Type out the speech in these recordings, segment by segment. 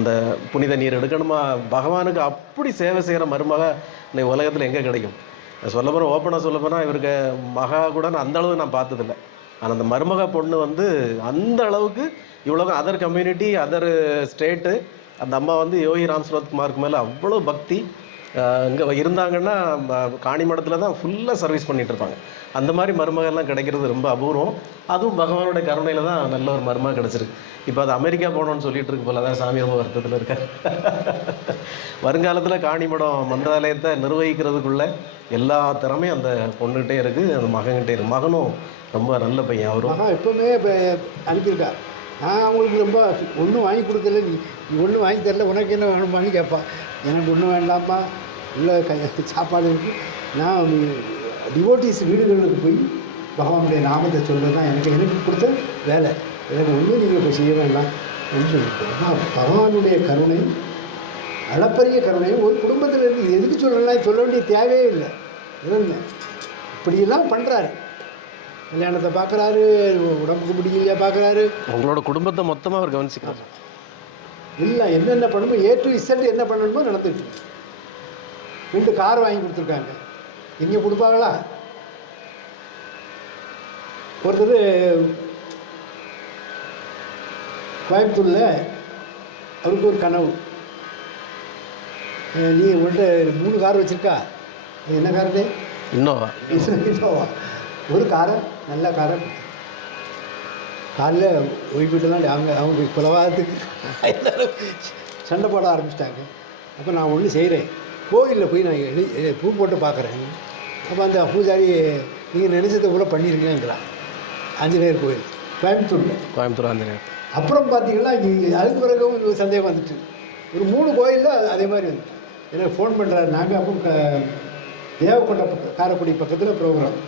இந்த புனித நீர் எடுக்கணுமா, பகவானுக்கு அப்படி சேவை செய்கிற மருமக இன்னைக்கு உலகத்தில் எங்கே கிடைக்கும்? சொல்ல போகிறேன், ஓப்பனாக சொல்ல போனால் இவருக்கு மகா கூட நான் அந்த அளவு நான் பார்த்ததில்ல. ஆனால் அந்த மருமக பொண்ணு வந்து அந்த அளவுக்கு இவ்வளோ அதர் கம்யூனிட்டி, அதர் ஸ்டேட்டு, அந்த அம்மா வந்து யோகி ராம் சுரத்குமாருக்கு மேலே அவ்வளோ பக்தி. இங்கே இருந்தாங்கன்னா காணி மடத்தில் தான் ஃபுல்லாக சர்வீஸ் பண்ணிகிட்டு இருப்பாங்க. அந்த மாதிரி மருமகள்லாம் கிடைக்கிறது ரொம்ப அபூர்வம். அதுவும் பகவானோட கருணையில் தான் நல்ல ஒரு மருமக கிடச்சிருக்கு. இப்போ அது அமெரிக்கா போகணுன்னு சொல்லிட்டு இருக்கு போல தான். சாமி ரொம்ப வருத்தத்தில் இருக்கார். வருங்காலத்தில் காணிமடம் மந்திராலயத்தை நிர்வகிக்கிறதுக்குள்ள எல்லா திறமையும் அந்த பொண்ணுகிட்டே இருக்குது, அந்த மகன்கிட்டே இருக்குது. மகனும் ரொம்ப நல்ல பையன். அவரும் எப்போவுமே இப்போ அனுப்பியிருக்கா. நான் அவங்களுக்கு ரொம்ப ஒன்றும் வாங்கி கொடுக்கல, நீ ஒன்றும் வாங்கி தரல, உனக்கு என்ன வேணுமான்னு கேட்பான். எனக்கு ஒன்றும் வேண்டாம்ப்பா, உள்ள சாப்பாடு இருக்குது. நான் டிவோட்டிஸ் வீடுகளுக்கு போய் பகவானுடைய நாமத்தை சொல்கிறது தான் எனக்கு கொடுத்த வேலை. எனக்கு ஒன்றும் நீங்கள் இப்போ செய்ய வேண்டாம் என்று சொல்லியிருக்கேன். ஆனால் பகவானுடைய கருணை, அளப்பரிய கருணை ஒரு குடும்பத்தில் இருந்து எதுக்கு சொல்லலாம், சொல்ல வேண்டிய தேவையே இல்லை. இல்லைங்க, இப்படியெல்லாம் பண்ணுறாரு. கல்யாணத்தை பார்க்குறாரு, உடம்புக்கு பிடிக்கலையா பார்க்குறாரு. உங்களோட குடும்பத்தை மொத்தமாக அவர் கவனிச்சுக்கிறார். இல்லை, என்னென்ன பண்ணணுமோ ஏ டு இசட் என்ன பண்ணணுமோ நடந்துட்டு. 2 கார் வாங்கி கொடுத்துருக்காங்க. இங்கே கொடுப்பாங்களா? ஒருத்தர் கோயம்புத்தூரில் அவருக்கு ஒரு கனவு, நீ உங்கள்கிட்ட 3 கார் வச்சுருக்கா, என்ன காரு? இன்னோவா. ஒரு காரை, நல்ல காரை காலைல ஓய்விட்டுலாம் அவங்க குலவாதத்துக்கு சண்டை போட ஆரம்பிச்சிட்டாங்க. அப்போ நான் ஒன்று செய்கிறேன், கோயிலில் போய் நான் பூ போட்டு பார்க்குறேன். அப்போ அந்த பூஜாரி நீங்கள் நினைச்சதை கூட பண்ணியிருக்கேன்றான். ஆஞ்சநேயர் கோயில் கோயம்புத்தூர் ஆஞ்சநேயர். அப்புறம் பார்த்தீங்கன்னா அதுக்கு பிறகு சந்தேகம் வந்துட்டு ஒரு 3 கோயிலில் அதே மாதிரி வந்து எனக்கு ஃபோன் பண்ணுறாரு. நாங்கள் அப்போ தேவக்கோட்டை காரைக்குடி பக்கத்தில் ப்ரோக்ராம்.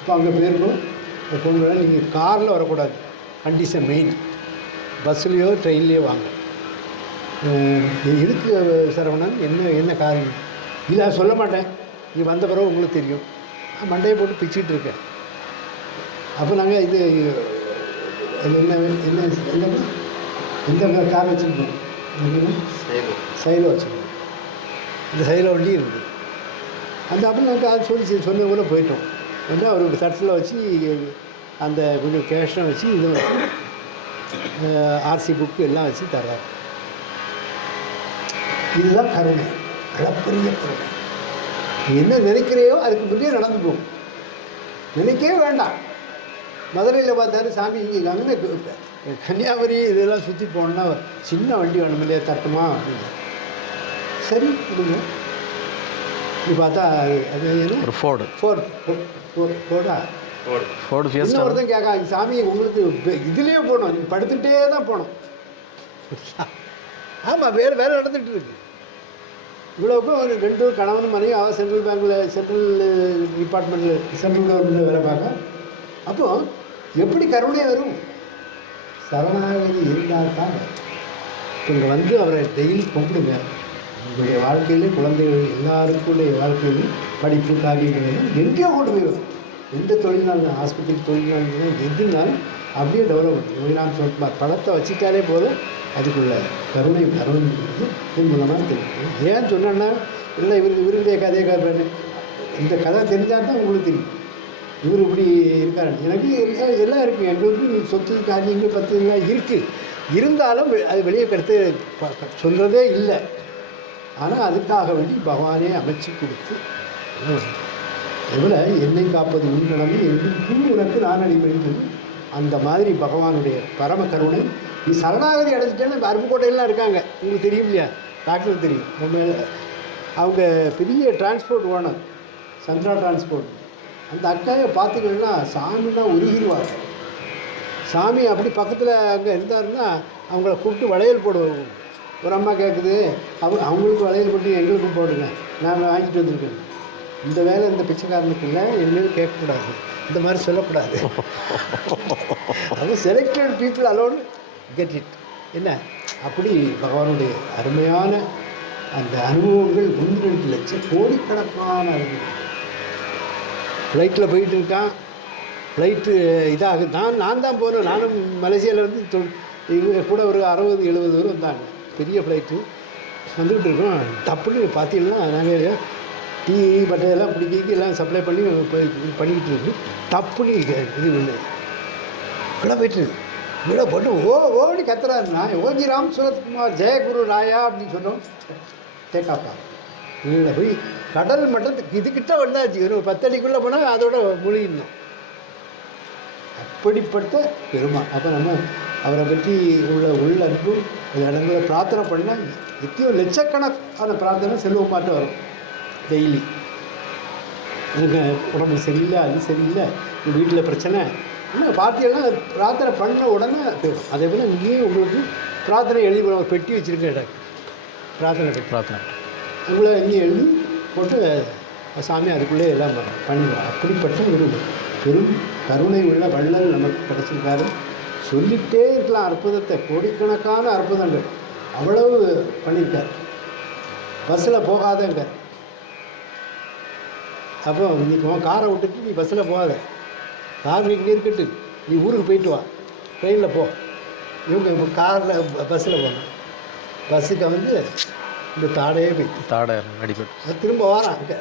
இப்போ அங்கே போயிருக்கோம். ஃபோன் பண்ண, நீங்கள் காரில் வரக்கூடாது, கண்டிஷன் மெயின், பஸ்ஸுலேயோ ட்ரெயின்லேயோ வாங்க. இருக்கு சரவணன், என்ன காரணம்? இல்லை சொல்ல மாட்டேன், நீ வந்த பிறகு உங்களுக்கு தெரியும். மண்டையை போட்டு பிச்சுக்கிட்டு இருக்கேன். அப்போ நாங்கள் இது என்ன என்ன எந்த கார் வச்சுருக்கோம், சைலோ வச்சுருக்கோம். இந்த சைலோ வண்டி இருக்குது. அந்த அப்போ நாங்கள் கார் சொன்ன கூட போயிட்டோம். வந்து அவருக்கு தட்டில் வச்சு அந்த கொஞ்சம் கேஷை வச்சு இதை வச்சு ஆர்சி புக்கு எல்லாம் வச்சு தர்றாரு. இதுதான் கருணை, அளப்பரிய கருணை. என்ன நினைக்கிறையோ அதுக்கு முன்னே நடந்து போகும், நினைக்கவே வேண்டாம். மதுரையில் பார்த்தாரு சாமி, இங்கே அங்கே கன்னியாகுமரி இதெல்லாம் சுற்றி போகணுன்னா சின்ன வண்டி வேணும் இல்லையா, தட்டுமா அப்படின்னு. சரி கொடுங்க. இது பார்த்தா அது ஒரு ஃபோர்டா இன்னும் ஒருத்தன் கேட்கா, சாமி உங்களுக்கு இதுலேயே போகணும், நீங்கள் படுத்துக்கிட்டே தான் போகணும். ஆமாம், வேலை நடந்துகிட்டு இருக்கு. இவ்வளோப்போ ஒரு 2 கணவன் மனைவி சென்ட்ரல் பேங்கில், சென்ட்ரல் டிபார்ட்மெண்ட்டில், சென்ட்ரல் கவர்மெண்ட்டில் வேலை பார்க்க. அப்போது எப்படி கருணை வரும்? சரணாகதி இருந்தால் தான். இப்போ இங்கே வந்து அவரை டெய்லி கும்பிடுங்க. உங்களுடைய வாழ்க்கையிலே, குழந்தைகள் எல்லாருக்குடைய வாழ்க்கையிலும் படிப்பு காரியங்கள் எங்கேயோ கொண்டு போயிடும். எந்த தொழில்னாலும், ஹாஸ்பிட்டல் தொழில்னாலும், எதுனாலும் அப்படியே டெவலப் பண்ணும். நாம் சொல்ல படத்தை வச்சுட்டாலே போதும், அதுக்குள்ள கருணை இதன் மூலமாக தெரியும். ஏன் சொன்னேன்னா, இல்லை இவருடைய கதையை இந்த கதை தெரிஞ்சால் தான் உங்களுக்கு தெரியும் இவர் இப்படி இருக்காரு. எனக்கு எல்லாம் இருக்குது, எங்களுக்கு சொத்து காரியங்கள் பற்றிலாம் இருக்குது. இருந்தாலும் அது வெளியே கருத்து சொல்கிறதே இல்லை. ஆனால் அதுக்காக வேண்டி பகவானே அமைச்சு கொடுத்து எவ்வளோ என்னை காப்பது உண்கடமை என்று உனக்கு நான் அடிப்படையில் அந்த மாதிரி பகவானுடைய பரம கருணை. நீ சரணாகதி அடைஞ்சிட்டேன்னு அருப்புக்கோட்டையெல்லாம் இருக்காங்க, உங்களுக்கு தெரியும் இல்லையா, டாக்டருக்கு தெரியும். ரொம்ப அவங்க பெரிய டிரான்ஸ்போர்ட் ஓனர், சந்திரா டிரான்ஸ்போர்ட். அந்த அக்காவை பார்த்துக்கிட்டோன்னா சாமி தான் உருகிடுவார். சாமி அப்படி பக்கத்தில் அங்கே இருந்தாருன்னா அவங்கள கூப்பிட்டு வளையல் போடுவாங்க. ஒரு அம்மா கேட்குது, அவங்களுக்கு வளையல் போட்டு எங்களுக்கும் போடுங்க, நாங்கள் வாங்கிட்டு வந்துருக்கோம். இந்த வேலை இந்த பிச்சைக்காரனுக்கு இல்லை, என்னன்னு கேட்கக்கூடாது, இந்த மாதிரி சொல்லக்கூடாது. அது selected people alone get it. என்ன அப்படி பகவானுடைய அருமையான அந்த அனுபவங்கள் 1-2 லட்சம் கோடிக்கணக்கான அனுபவம். ஃப்ளைட்டில் போயிட்டு இருக்கான், ஃப்ளைட்டு இதாக நான் தான் போனேன். நானும் மலேசியாவில் வந்து இவங்க கூட ஒரு 60-70 பேர் வந்தாங்க. பெரிய ஃப்ளைட்டு வந்துக்கிட்டு இருக்கோம். டப்புன்னு பார்த்தீங்கன்னா நாங்கள் டீ பட்டையெல்லாம் பிடிக்கி எல்லாம் சப்ளை பண்ணி பண்ணிக்கிட்டு இருக்கு. டப்புன்னு இது ஒன்று கீழே போயிட்டு கீழே போட்டு ஓடி கத்துறாரு. நான் யோகி ராம் சுரத்குமார் ஜெயகுரு ராயா அப்படின்னு சொன்னோம். டேக்காப்பா கீழே போய் கடல் மட்டத்துக்கு இதுக்கிட்ட வந்தாச்சு. ஒரு 10 அடிக்குள்ளே போனால் அதோட மூழ்கிடணும். அப்படிப்பட்ட பெருமா. அப்போ நம்ம அவரை பற்றி உள்ள அன்பு அந்த இடங்களில் பிரார்த்தனை பண்ணால் எத்தனையோ லட்சக்கணக்கான பிரார்த்தனை செல்வமாட்ட வரும் டெய்லி. எனக்கு உடம்பு சரியில்லை, அது சரியில்லை, வீட்டில் பிரச்சனை இன்னும் பார்த்தீங்கன்னா பிரார்த்தனை பண்ண உடனே போயிடும். அதே போல் இங்கேயும் உங்களுக்கு பிரார்த்தனை எழுதி ஒரு பெட்டி வச்சுருக்கேன். பிரார்த்தனை உங்களை இங்கேயும் எழுதி போட்டு சாமி அதுக்குள்ளே எல்லாம் பண்ணிடுவோம். அப்படிப்பட்ட ஒரு பெரும் கருணை உள்ள வள்ளல் நமக்கு கிடச்சிருக்காரு. சொல்லிகிட்டே இருக்கலாம் அற்புதத்தை, கோடிக்கணக்கான அற்புதங்கள் அவ்வளவு பண்ணியிருக்கார். பஸ்ஸில் போகாதங்க. அப்போ நீ காரை விட்டுட்டு நீ பஸ்ஸில் போகாத, கார் இங்கே இருக்கட்டு, நீ ஊருக்கு போயிட்டு வா, ட்ரெயினில் போ. இவங்க காரில் பஸ்ஸில் போகணும். பஸ்ஸுக்கு வந்து இந்த தாடையே போயிட்டு அடிப்பட்டு திரும்ப வாரான். அங்கே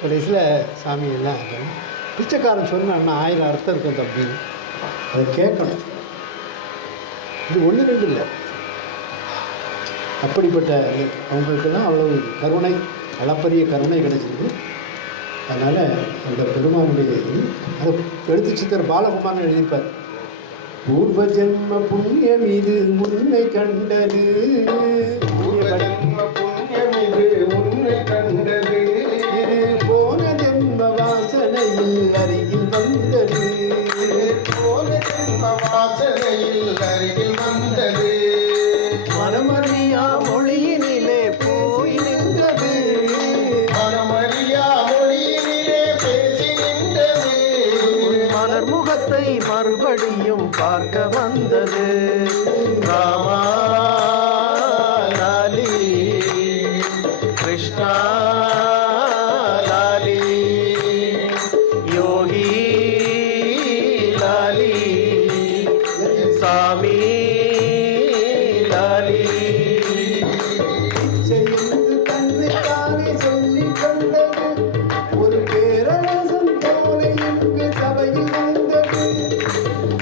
கடைசியில் சாமி எல்லாம் பிச்சைக்காரன் சொன்னான்னா 1000 அர்த்தம் இருக்கும் தம்பி, அதை கேட்கணும். இது 1-2 இல்லை. அப்படிப்பட்ட அவங்களுக்கெல்லாம் அவ்வளவு கருணை, அளப்பரிய கருணை கிடைச்சிருக்கு. அதனால் அந்த பெருமானுடைய அதை எழுத்து சித்தர் பாலகுமார்னு எழுதியிருப்பார். பூர்வ ஜென்ம புண்ணியம் இது முன்னை கண்டது, பூர்வ ஜென்ம புண்ணியம் இது முன்னை கண்டது, இது போன ஜென்ம வாசனையில் அருகில் வந்தது, போன ஜென்ம வாசனையில் அருகில் வந்தது, மனமறியா மொழியினிலே போய் நின்றது, மனமறியா மொழியினிலே பேசி நின்றது, மலர் முகத்தை மறுபடியும் பார்க்க வந்தது. ராமா லாலி கிருஷ்ணா லாலி யோகி லாலி சாமி லாலி. தன்னைத்தானே சொல்லி கொண்டது ஒரு பேரரசன் போல இங்கு சபையில் வந்தது.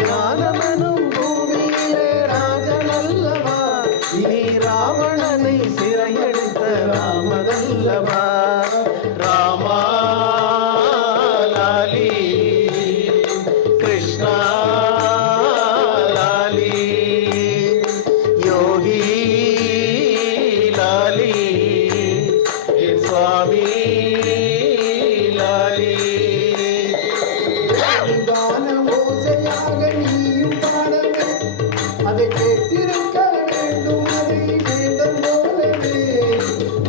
ஞானமெனும் பூமியிலே ராஜனல்லவா, இனி ராவணனை சிறையெடுத்த ராமனல்லவா. ராமா லாலி கிருஷ்ணா லாலி யோகி லாலி சுவாமி லாலி. ஓசையாக நீயும் பாடவே, அதை கேட்டிருக்க வேண்டும், அதை வேந்தன் போலவே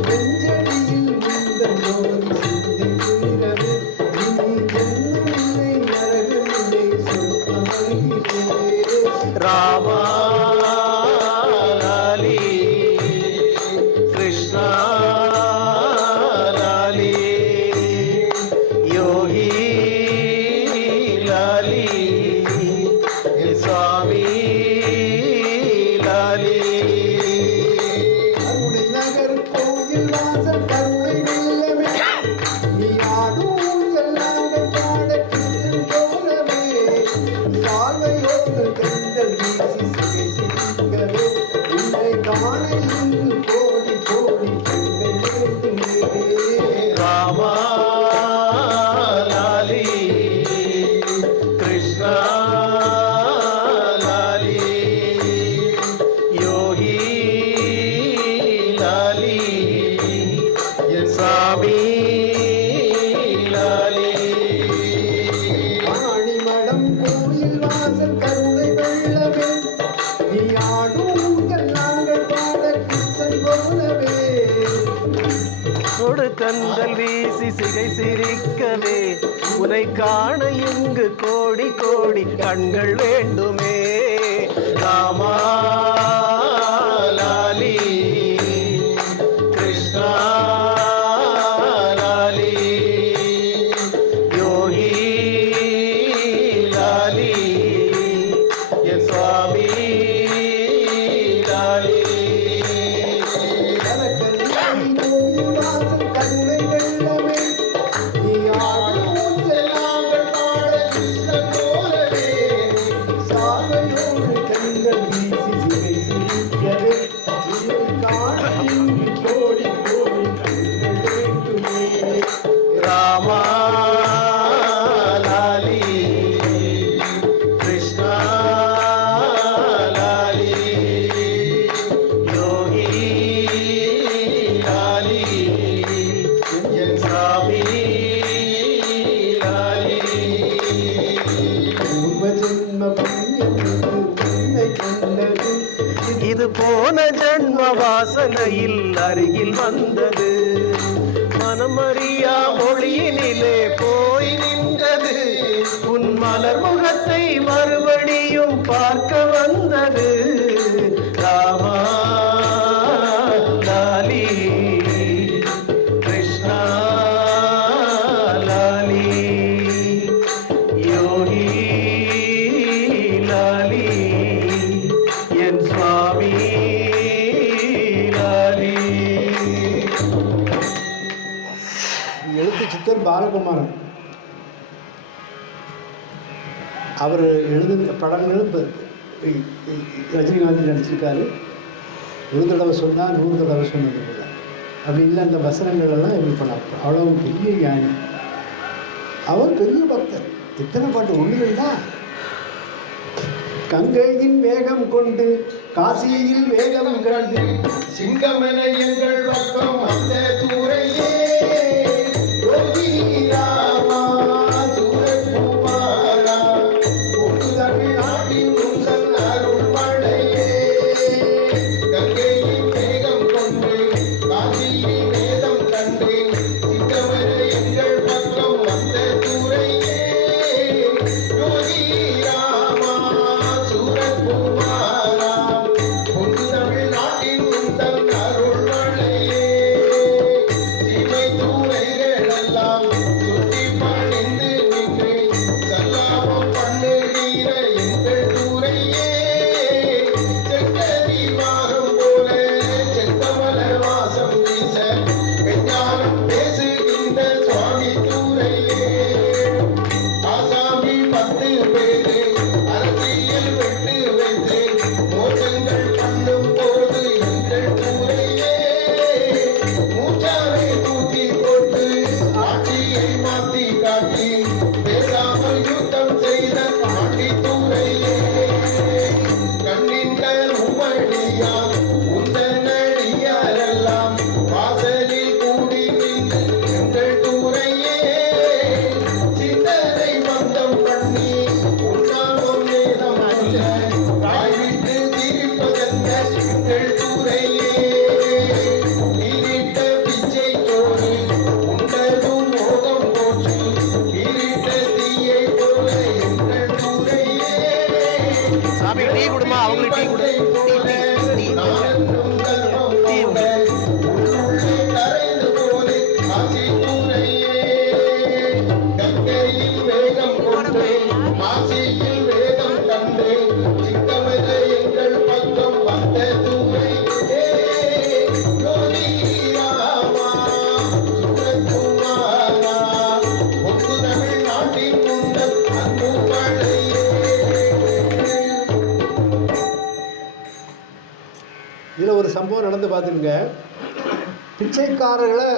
நெஞ்சடியில் வேந்தன் போல் சிந்திக்கிறவே. நீ ஜென்மமில்லை நரகமில்லை சொற்பமறியிலே. ராமா லாலி கிருஷ்ணா லாலி யோகி லாலி சுவாமி லாலி. கருணை நகர் கோயில் வாசல் கருணை வெள்ளமே, நீ ஆடும் எல்லாமே பாடக்கின் போலவே, சால்வையோடு கண்கள் வீசி சிகை சிரிக்கவே, உன்னை காண இங்கு கோடி கோடி கண்கள் வேண்டுமே. ராமா லாலி கிருஷ்ணா லாலி யோகி லாலி சாமி லாலி. ஆணிமடம் கோயில் வாசல் கருணை வெள்ளமே, நீ ஆடும் நாங்கள் பாட கிருஷ்ணன் போலவே, கொடுத்தந்தல் வீசி சிகை சிரிக்கவே, உனை காண இங்கு கோடி கோடி கண்கள் வேண்டுமே. ராமா லாலி கிருஷ்ணா லாலி யோகி லாலி சுவாமி இது போன ஜென்ம வாசனையில் அருகில் வந்தது, மனமறியா மொழியினிலே போய் நின்றது, உன் மலர் முகத்தை மறுபடியும் பார்க்க வந்தது. ராமா லாலி கிருஷ்ணா லாலி யோகி லாலி என் சுவாமி லாலி. எழுத்து சித்தர் பாலகுமாரன். அவர் எழுதுன படங்களும் இப்போ ரஜினிகாந்த் நடிச்சிருக்காரு. ஒரு தடவை சொன்னால் 100 தடவை சொன்னது போல. அப்படி இல்லை, அந்த வசனங்கள் எல்லாம் எப்படி பண்ணார். அவ்வளோ பெரிய ஞானி. அவர் பெரிய பக்தர். எத்தனை பாட்டு ஒன்று இல்லைன்னா, கங்கையின் வேகம் கொண்டு காசியில் வேகம் கண்டு சிங்கமென எங்கள் பக்கம் அந்த தூரையே யோகி ராமா சூரகுமாரா ஒன்று தமிழ்நாட்டின் உங்கள் அருள் மழையே. கங்கையின் வேகம் கொண்டு காசியில் வேதம் கண்டு சிங்கமென எங்கள் பக்கம் வந்த தூரையே யோகி ராமா சூரகுமாரா ஒன்று தமிழ்நாட்டின் உங்கள் அருள் மழையே. தீமை தூரைகள் எல்லாம் சுற்றி பணிந்து நின்று சல்லாபம் பண்ணுகிற எங்கள் தூரையே. செங்கதி வாரம் போல செங்கமல வாசம் வீச விஞ்ஞானம் பேசுகின்ற சுவாமி தூரையே. ஆசாமி 10 பேரு அரசியல் வெட்டு வைத்து மோசங்கள் பண்ணும் போது எங்கள் தூரையே. மூச்சாவை தூக்கி போட்டு ஆட்சியை மாற்றி காட்டி பேசாமல் யுத்தம் செய்த பாண்டி தூரையே. கண்ணின்கள் உம்மடியா உந்தனடியாரெல்லாம் வாசலில் கூடி நின்று எங்கள் தூரையே. சிந்தனை பந்தம் பண்ணி உண்ணாமம் வேதம் அல்ல வாய்விட்டு தீர்ப்பதென்ன எங்கள் தூரையே. நீரிட்ட பிச்சை சோறு உண்டதும் மோகம் போச்சு நீரிட்ட தீயை போல எங்கள் தூரையே. சாமி டீ கொடுமா, அவங்களுக்கு டீ கொடு. நானும் கல்வம் போல உள்ளுள்ளே கரைந்து போலே காசி தூரையே. கங்கையில் வேகம் கொண்டு காசியில் வேகம் கண்டு சிங்கமென எங்கள் பக்கம் வந்த தூரையே. யோகி ராமா சூரகுமாரா ஒன்று தமிழ்நாட்டின் உங்கள் அன்பு மழையே. இதில் ஒரு சம்பவம் நடந்து பார்த்துருங்க. பிச்சைக்காரர்களை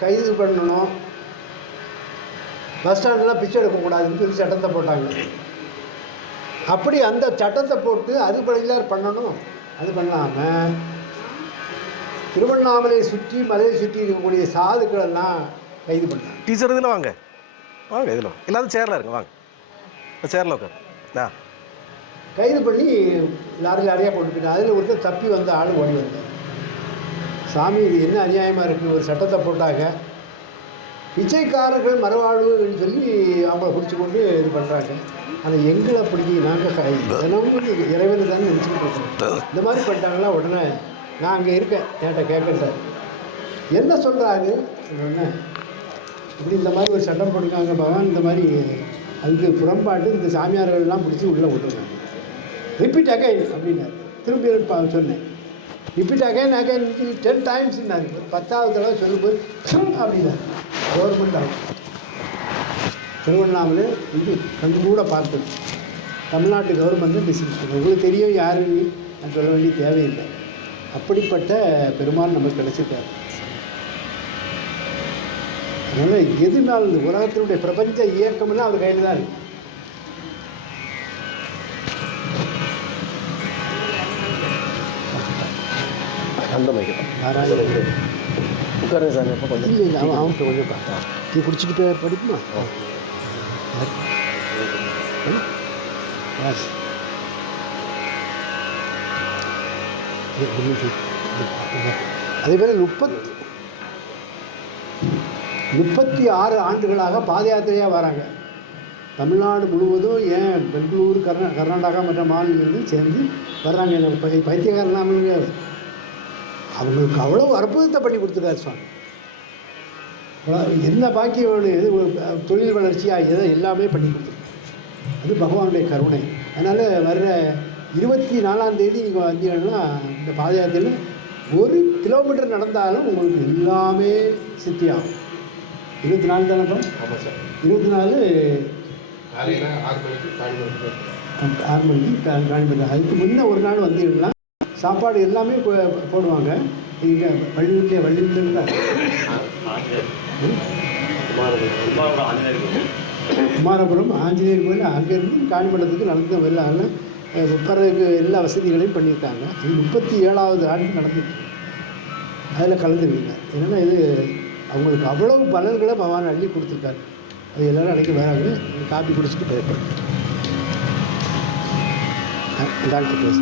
கைது பண்ணணும், பஸ் ஸ்டாண்டெலாம் பிச்சை எடுக்கக்கூடாதுன்னு சொல்லி சட்டத்தை போட்டாங்க. அப்படி அந்த சட்டத்தை போட்டு அது படிலார் பண்ணணும். அது பண்ணாமல் திருவண்ணாமலையை சுற்றி மலையை சுற்றி இருக்கக்கூடிய சாதுக்களெல்லாம் கைது பண்ணாங்க. டீச்சர் இதில் வாங்க வாங்க, இதில் எல்லாரும் சேரில் இருங்க, வாங்க சேரில் உட்காரு. கைது பண்ணி லாரியாக கொண்டு போயிட்டாங்க. அதில் ஒருத்தர் தப்பி வந்த ஆள் ஓடி வந்தார். சாமி, இது என்ன அநியாயமாக இருக்குது, ஒரு சட்டத்தை போட்டாங்க, பிச்சைக்காரர்கள் மறுவாழ்வுன்னு சொல்லி அவங்கள பிடிச்சி கொண்டு இது பண்ணுறாங்க. ஆனால் எங்களை பிடிக்கி நாங்கள் தினமும் இறைவனை தானே நினச்சிக்கிட்டு இருக்கோம். இந்த மாதிரி பண்ணிட்டாங்களா? உடனே நான் அங்கே இருக்கேன், என்கிட்ட கேட்குறாரு, என்ன சொல்கிறாரு உடனே, இப்படி இந்த மாதிரி ஒரு சட்டம் போட்டுருக்காங்க பகவான், இந்த மாதிரி அதுக்கு புறம்பாட்டு இந்த சாமியார்கள்லாம் பிடிச்சி உள்ளே விட்டுருக்காங்க. ரிப்பீட் அகைன் அப்படின்னாரு. திரும்பி சொன்னேன், ரிப்பீட் அகைன் 10 டைம்ஸ்னாரு. 10வது தடவை சொல்லும்போது அப்படின்னாரு. கவர்மெண்ட் ஆகும் திருவண்ணாமலை இது கண்டு கூட பார்த்தது. தமிழ்நாட்டு கவர்மெண்ட்டு டிசிஷன் பண்ணு. உங்களுக்கு தெரியும் யாருன்னு நான் சொல்ல வேண்டிய தேவையில்லை. அப்படிப்பட்ட பெருமாள் நமக்கு கிடைச்சிருக்காரு. அதனால் எதுனாலும் இந்த உலகத்தினுடைய பிரபஞ்ச இயக்கம்லாம் அவர் கையில் தான் இருக்கு. அந்த மைக்கு யாராவது உட்காருங்க சார். எப்போ கொஞ்சம் இல்லை இல்லை, அவன் கொஞ்சம் பார்த்தா டீ குடிச்சிட்டு படிப்புமா? அதே போல் 36 ஆண்டுகளாக பாத யாத்திரையாக வராங்க. தமிழ்நாடு முழுவதும், ஏன் பெங்களூர், கர்நாடகா மற்ற மாநிலங்களும் சேர்ந்து வர்றாங்க. என்ன பைத்தியக்காரனாம அவங்களுக்கு அவ்வளோ அற்புதத்தை பண்ணி கொடுத்துருக்காரு சுவாமி. என்ன பாக்கியம் வேணும், எது தொழில் வளர்ச்சியாக எதை எல்லாமே பண்ணி கொடுத்துருக்காரு. அது பகவானுடைய கருணை. அதனால் வர்ற 24ஆம் தேதி நீங்கள் வந்தீங்கன்னா இந்த பாத யாத்திரையில் 1 கிலோமீட்டர் நடந்தாலும் உங்களுக்கு எல்லாமே சித்தியாகும். 24 தானே? ஆமாம் சார். 24 காலையில் 6 மணிக்கு காணிமலை 6 மணிக்கு காணிமலை. அதுக்கு முன்னே ஒரு நாள் வந்தீங்கன்னா சாப்பாடு எல்லாமே போடுவாங்க. இங்கே வள்ளியில் குமாரபுரம் ஆஞ்சநேயர் கோயில், அங்கேருந்து காணிமண்டலத்துக்கு நடந்து வரல. அதனால் பிறகு எல்லா வசதிகளையும் பண்ணியிருக்காங்க. இது 37வது ஆண்டு நடந்துட்டு அதில் கலந்துருக்கீங்க. ஏன்னா இது அவங்களுக்கு அவ்வளவு பலன்களை பகவான் அள்ளி கொடுத்துருக்காரு. அது எல்லோரும் அன்றைக்கி வராங்க. காப்பி குடிச்சிட்டு போயிருப்பாங்க. டாக்டர் பேச